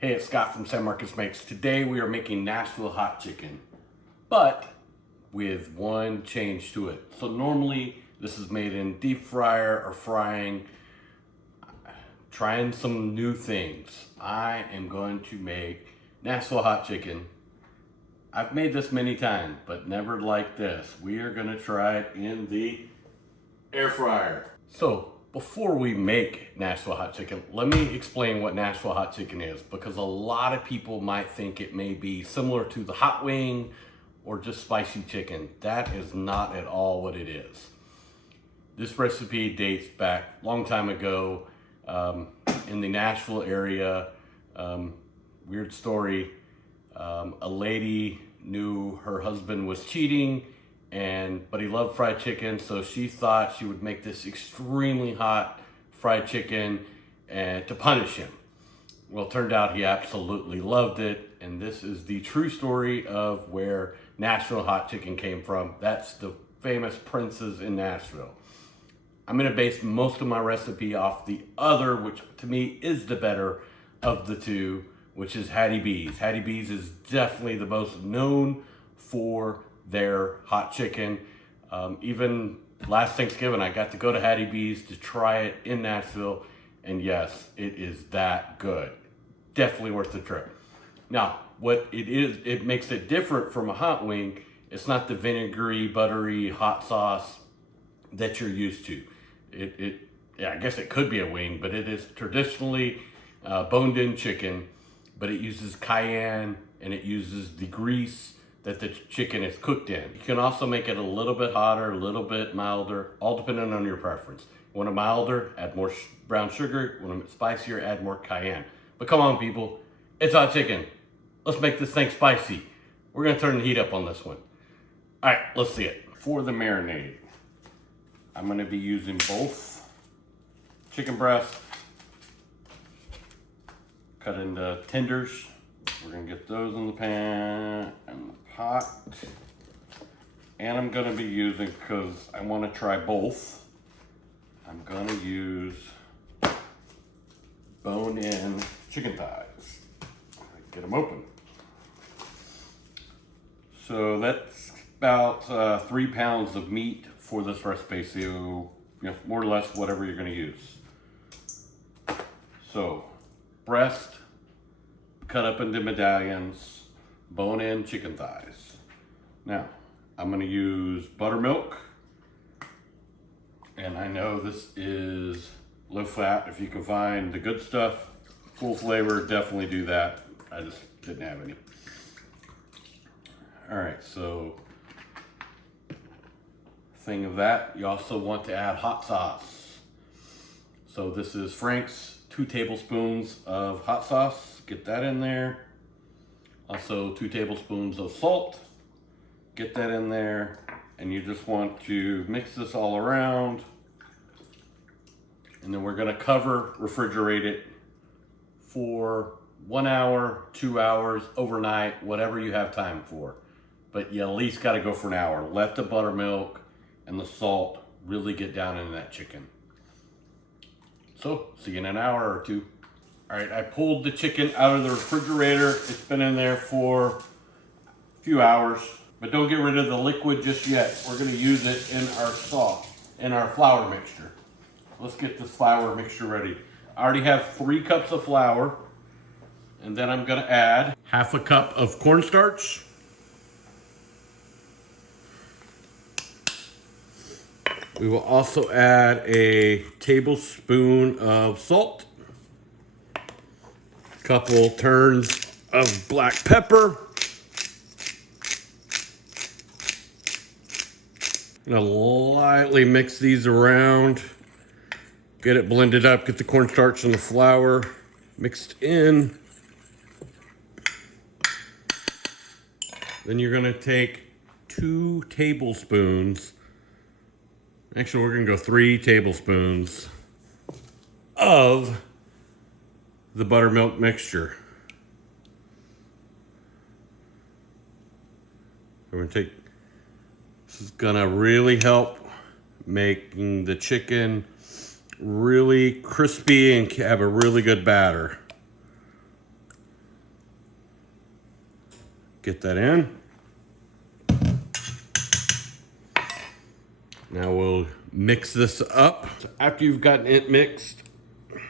Hey, it's Scott from San Marcos Makes. Today we are making Nashville hot chicken, but with one change to it. So normally this is made in deep fryer or frying. Trying some new things. I am going to make Nashville hot chicken. I've made this many times, but never like this. We are gonna try it in the air fryer. So before we make Nashville hot chicken, let me explain what Nashville hot chicken is, because a lot of people might think it may be similar to the hot wing or just spicy chicken. That is not at all what it is. This recipe dates back a long time ago in the Nashville area. Weird story. A lady knew her husband was cheating, but he loved fried chicken, so she thought she would make this extremely hot fried chicken to punish him. Well, it turned out he absolutely loved it, and this is the true story of where Nashville hot chicken came from. That's the famous Prince's in Nashville. I'm gonna base most of my recipe off the other, which to me is the better of the two, which is Hattie B's. Hattie B's is definitely the most known for their hot chicken. Even last Thanksgiving, I got to go to Hattie B's to try it in Nashville, and yes, it is that good. Definitely worth the trip. Now, what it is, it makes it different from a hot wing. It's not the vinegary, buttery, hot sauce that you're used to. Yeah, I guess it could be a wing, but it is traditionally boned-in chicken, but it uses cayenne and it uses the grease that the chicken is cooked in. You can also make it a little bit hotter, a little bit milder, all depending on your preference. You want it milder, add more brown sugar. You want it spicier, add more cayenne. But come on, people, it's hot chicken. Let's make this thing spicy. We're gonna turn the heat up on this one. All right, let's see it. For the marinade, I'm gonna be using both chicken breasts, cut into tenders. We're gonna get those in the pan and the pot. And I'm gonna be using, because I wanna try both, I'm gonna use bone-in chicken thighs. Get them open. So that's about 3 pounds of meat for this recipe, so more or less whatever you're gonna use. So, breast, cut up into medallions, bone-in chicken thighs. Now, I'm gonna use buttermilk, and I know this is low fat. If you can find the good stuff, full flavor, definitely do that. I just didn't have any. All right, so thing of that, you also want to add hot sauce. So this is Frank's 2 tablespoons of hot sauce. Get that in there. Also 2 tablespoons of salt. Get that in there. And you just want to mix this all around. And then we're gonna refrigerate it for 1 hour, 2 hours, overnight, whatever you have time for. But you at least gotta go for an hour. Let the buttermilk and the salt really get down into that chicken. So, see you in an hour or two. All right, I pulled the chicken out of the refrigerator. It's been in there for a few hours, but don't get rid of the liquid just yet. We're gonna use it in our sauce, in our flour mixture. Let's get this flour mixture ready. I already have 3 cups of flour, and then I'm gonna add half a cup of cornstarch. We will also add a tablespoon of salt, a couple turns of black pepper, I'm gonna lightly mix these around, get it blended up, get the cornstarch and the flour mixed in. Then you're gonna take 2 tablespoons. Actually, we're gonna go 3 tablespoons of the buttermilk mixture. We're gonna take, this is gonna really help making the chicken really crispy and have a really good batter. Get that in. Now we'll mix this up. So after you've gotten it mixed, you're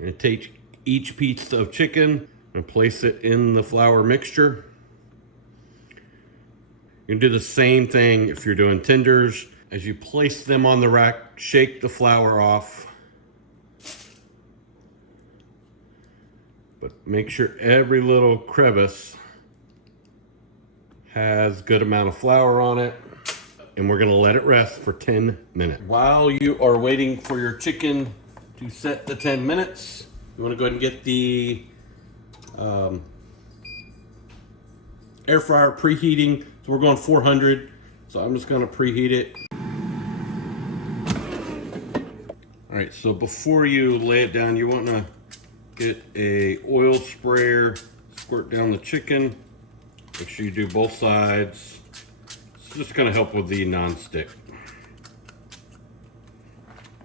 gonna take each piece of chicken and place it in the flour mixture. You can do the same thing if you're doing tenders. As you place them on the rack, shake the flour off. But make sure every little crevice has a good amount of flour on it. And we're gonna let it rest for 10 minutes. While you are waiting for your chicken to set the 10 minutes, you wanna go ahead and get the air fryer preheating. So we're going 400. So I'm just gonna preheat it. All right, so before you lay it down, you wanna get a oil sprayer, squirt down the chicken. Make sure you do both sides. It's just gonna help with the non-stick.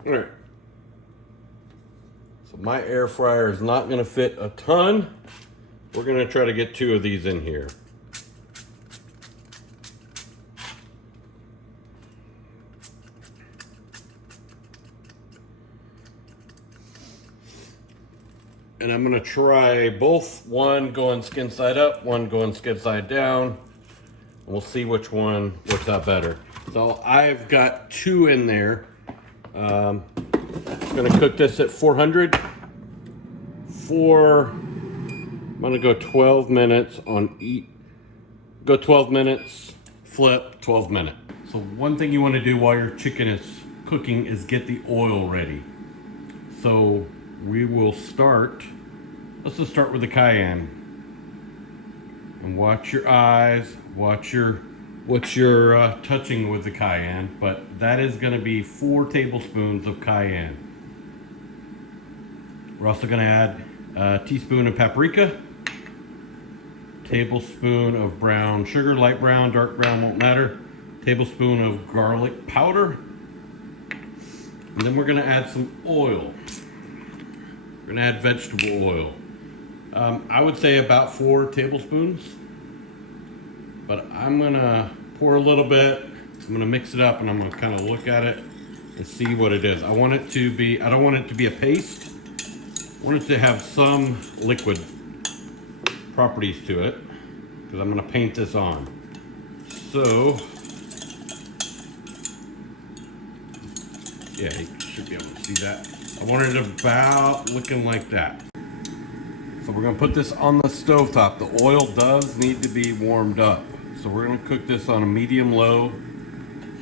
All right. So my air fryer is not gonna fit a ton. We're gonna try to get 2 of these in here. And I'm gonna try both, one going skin side up, one going skin side down. And we'll see which one works out better. So I've got 2 in there. I'm gonna cook this at 400 I'm gonna go 12 minutes on each. Go 12 minutes, flip, 12 minutes. So one thing you wanna do while your chicken is cooking is get the oil ready. So we will start, let's just start with the cayenne. And watch your eyes, watch what you're touching with the cayenne, but that is gonna be 4 tablespoons of cayenne. We're also gonna add a teaspoon of paprika, tablespoon of brown sugar, light brown, dark brown, won't matter, tablespoon of garlic powder, and then we're gonna add some oil. We're gonna add vegetable oil. I would say about 4 tablespoons, but I'm gonna pour a little bit. I'm gonna mix it up and I'm gonna kind of look at it and see what it is. I want it to be, I don't want it to be a paste. I want it to have some liquid properties to it because I'm gonna paint this on. So, yeah, you should be able to see that. I want it about looking like that. So we're gonna put this on the stovetop. The oil does need to be warmed up. So we're gonna cook this on a medium-low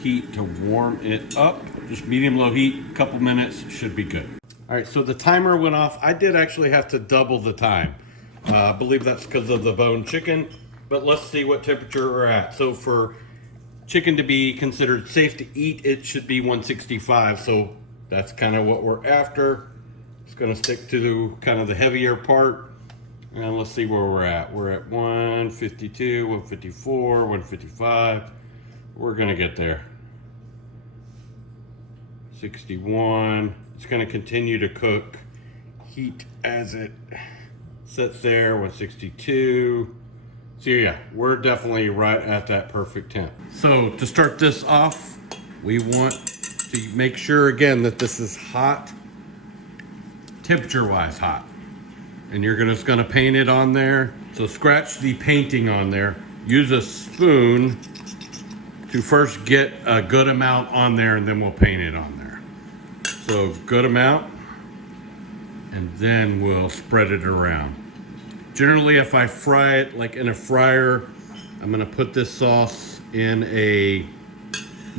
heat to warm it up. Just medium-low heat, a couple minutes, should be good. All right, so the timer went off. I did actually have to double the time. I believe that's because of the bone chicken, but let's see what temperature we're at. So for chicken to be considered safe to eat, it should be 165. So that's kind of what we're after. It's gonna stick to kind of the heavier part. And let's see where we're at. We're at 152, 154, 155. We're gonna get there. 61. It's gonna continue to cook. Heat as it sits there, 162. So yeah, we're definitely right at that perfect temp. So to start this off, we want to make sure again that this is hot, temperature-wise hot. And you're just gonna paint it on there. So scratch the painting on there. Use a spoon to first get a good amount on there and then we'll paint it on there. So good amount, and then we'll spread it around. Generally, if I fry it like in a fryer, I'm gonna put this sauce in a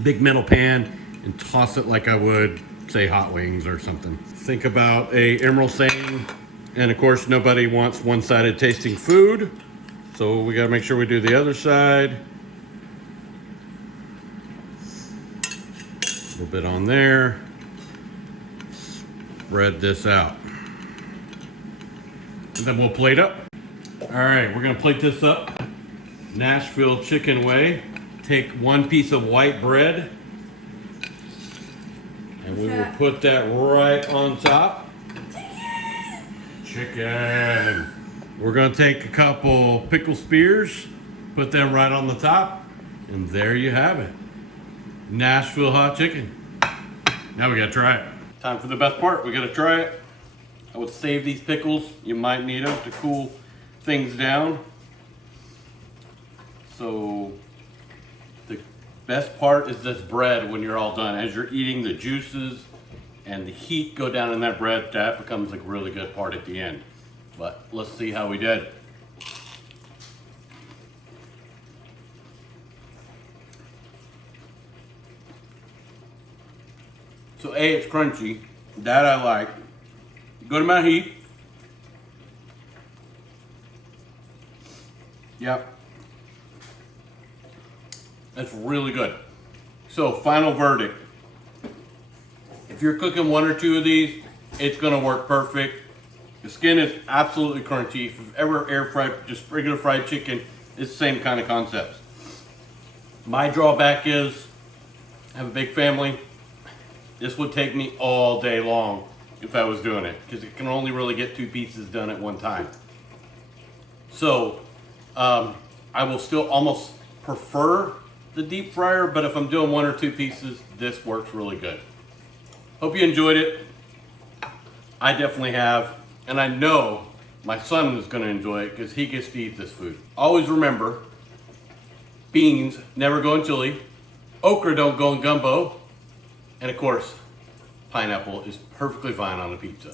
big metal pan and toss it like I would, say, hot wings or something. Think about a emerald saying, and of course, nobody wants one-sided tasting food, so we gotta make sure we do the other side. A little bit on there. Spread this out. And then we'll plate up. All right, we're gonna plate this up Nashville chicken way. Take 1 piece of white bread and we will put that right on top. Chicken. We're gonna take a couple pickle spears, put them right on the top, and there you have it. Nashville hot chicken. Now we gotta try it. Time for the best part, we gotta try it. I would save these pickles. You might need them to cool things down. So the best part is this bread when you're all done. As you're eating, the juices and the heat go down in that bread. That becomes a really good part at the end. But let's see how we did. So A, it's crunchy. That I like. Good amount of heat. Yep. That's really good. So, final verdict. If you're cooking one or two of these, it's gonna work perfect. The skin is absolutely crunchy. If you've ever air fried just regular fried chicken, it's the same kind of concepts. My drawback is, I have a big family. This would take me all day long if I was doing it, because it can only really get 2 pieces done at one time. So, I will still almost prefer the deep fryer, but if I'm doing 1 or 2 pieces, this works really good. Hope you enjoyed it. I definitely have, and I know my son is going to enjoy it because he gets to eat this food. Always remember, beans never go in chili, okra don't go in gumbo, and of course, pineapple is perfectly fine on a pizza.